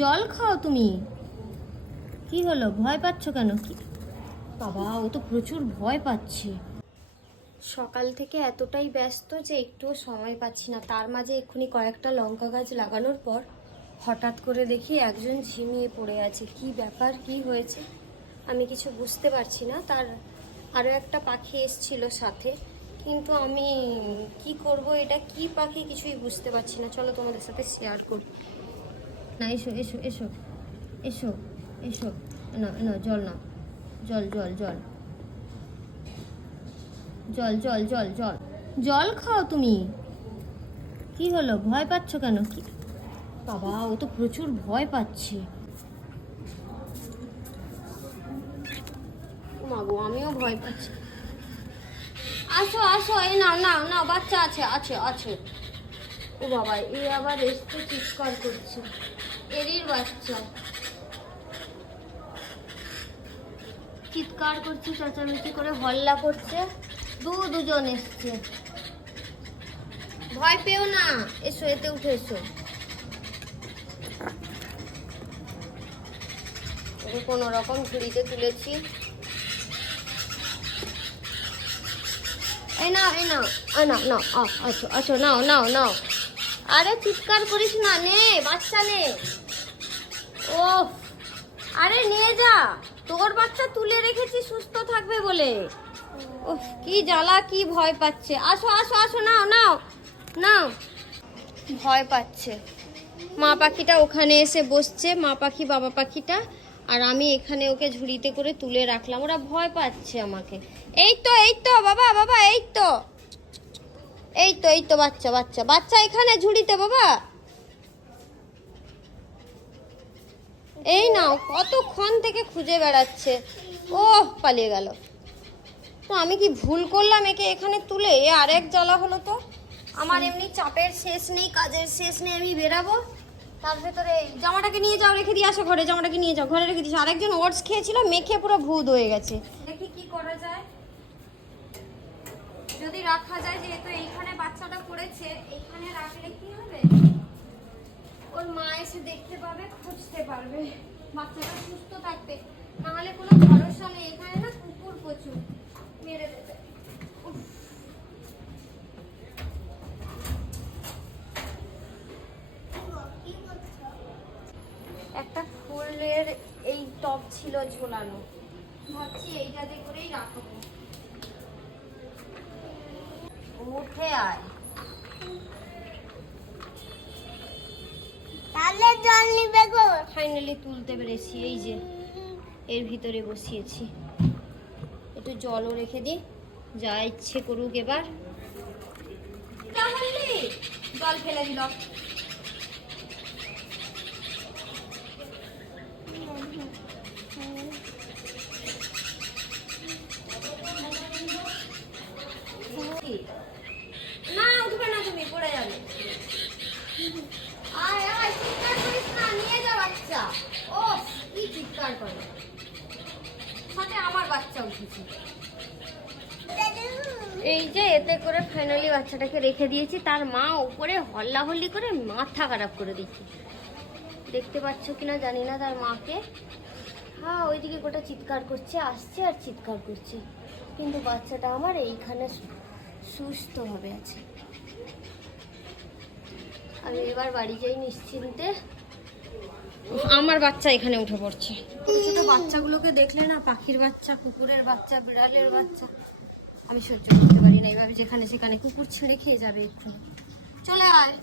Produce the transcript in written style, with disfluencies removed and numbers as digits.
জল খাও তুমি। কি হলো, ভয় পাচ্ছ কেন? কি বাবা, ও তো প্রচুর ভয় পাচ্ছে। সকাল থেকে এতটাই ব্যস্ত যে একটুও সময় পাচ্ছি না। তার মাঝে এক্ষুনি কয়েকটা লঙ্কা গাছ লাগানোর পর হঠাৎ করে দেখি একজন ঝিমিয়ে পড়ে আছে। কি ব্যাপার, কি হয়েছে আমি কিছু বুঝতে পারছি না। তার আরও একটা পাখি এসছিল সাথে, কিন্তু আমি কি করব, এটা কি পাখি কিছুই বুঝতে পারছি না। চলো তোমাদের সাথে শেয়ার করি। না, এসো এসো এসো এসো এসো। না না, জল না, জল জল জল জল জল জল জল জল খাও তুমি। কি হলো, ভয় পাচ্ছ কেন? কি বাবা, ও তো প্রচুর ভয় পাচ্ছে। মাগো, আমিও ভয় পাচ্ছি। আসো আসো, এই নাও নাও নাও, বাচ্চা আছে আছে আছে। ও বাবা, এ আবার এসে চিৎকার করছে। এরই বাচ্চা চিৎকার করছে, চেঁচামেচি করে হল্লা করছে। দুজন এসছে। ভয় পেও না, এসো, এতে উঠে এসো। কোন রকম ঝুড়িতে তুলেছি। এই নাও এই নাও, নাও নাও, আছো আছো, নাও নাও নাও। আরে চিৎকার করিস না, নে বাচ্চা নে। ও আরে নিয়ে যা, তোর বাচ্চা তুলে রেখেছি সুস্থ থাকবে বলে। উফ, কি জ্বালা, কি ভয় পাচ্ছে। আসো আসো আসো, নাও নাও নাও। ভয় পাচ্ছে। মা পাখিটা ওখানে এসে বসছে, মা পাখি বাবা পাখিটা, আর আমি এখানে ওকে ঝুড়িতে করে তুলে রাখলাম। ওরা ভয় পাচ্ছে আমাকে। এই তো এই তো বাবা, বাবা এই তো, এই তো এই তো বাচ্চা বাচ্চা বাচ্চা এখানে ঝুড়িতে বাবা। এই নাও, কতক্ষণ থেকে খুঁজে বেড়াচ্ছে। ও পালিয়ে গেল। তো আমি কি ভুল করলাম একে এখানে তুলে? এ আরেক জ্বালা হলো তো। আমার এমনি চাপের শেষ নেই, কাজের শেষ নেই, আমি বেরাবো, তার ভেতরে জামাটাকে নিয়ে যাও, রেখে দিয়ে আসো ঘরে। জামাটাকে নিয়ে যাও, ঘরে রেখে দিস। আরেকজন ওটস খেয়েছিল, মেখে পুরো ভূত হয়ে গেছে। দেখি কি করা যায়, যদি রাখা যায়। যেহেতু এইখানে বাচ্চাটা পড়েছে, এইখানে রাখলে কি হবে, ওর মা এসে দেখতে পাবে, খুঁজতে পারবে, বাচ্চাটা সুস্থ থাকবে। নাহলে কোনো ভরসা নেই। এখানে না কুকুর প্রচুর, মেরে দেবে। একটা ফুলের এই টব ছিল ঝোলানো, ভাবছি এইটাতে করেই রাখবো। উঠে আয়, তাহলে জল নিবে গো। ফাইনালি তুলতে পেরেছি। এই যে এর ভিতরে বসিয়েছি। একটু জলও রেখে দিই, যা ইচ্ছে করুক এবার। জল ফেলে দিল। না উঠবে না, তুমি পড়ে যাবে। আয় আয়, চিৎকার করিস না, নিয়ে যা বাচ্চা। ও কি চিৎকার করে, সাথে আমার বাচ্চা উঠেছে। এই যে এতে করে ফাইনালি বাচ্চাটাকে রেখে দিয়েছি। তার মা উপরে হল্লাহল্লি করে মাথা খারাপ করে দিচ্ছে। দেখতে পাচ্ছ কিনা জানি না তার মাকে। হ্যাঁ, ওইদিকে গোটা চিৎকার করছে, আসছে আর চিৎকার করছে, কিন্তু বাচ্চাটা আমার এইখানে সুস্থভাবে আছে। আমি এবার বাড়ি যাই নিশ্চিন্তে। আমার বাচ্চা এখানে উঠে পড়ছে। ছোট বাচ্চাগুলোকে দেখলে না, পাখির বাচ্চা, কুকুরের বাচ্চা, বিড়ালের বাচ্চা, আমি সহ্য করতে পারি না। এইভাবে যেখানে সেখানে কুকুর ছেড়ে খেয়ে যাবে এক্ষুনি। চলে আয়।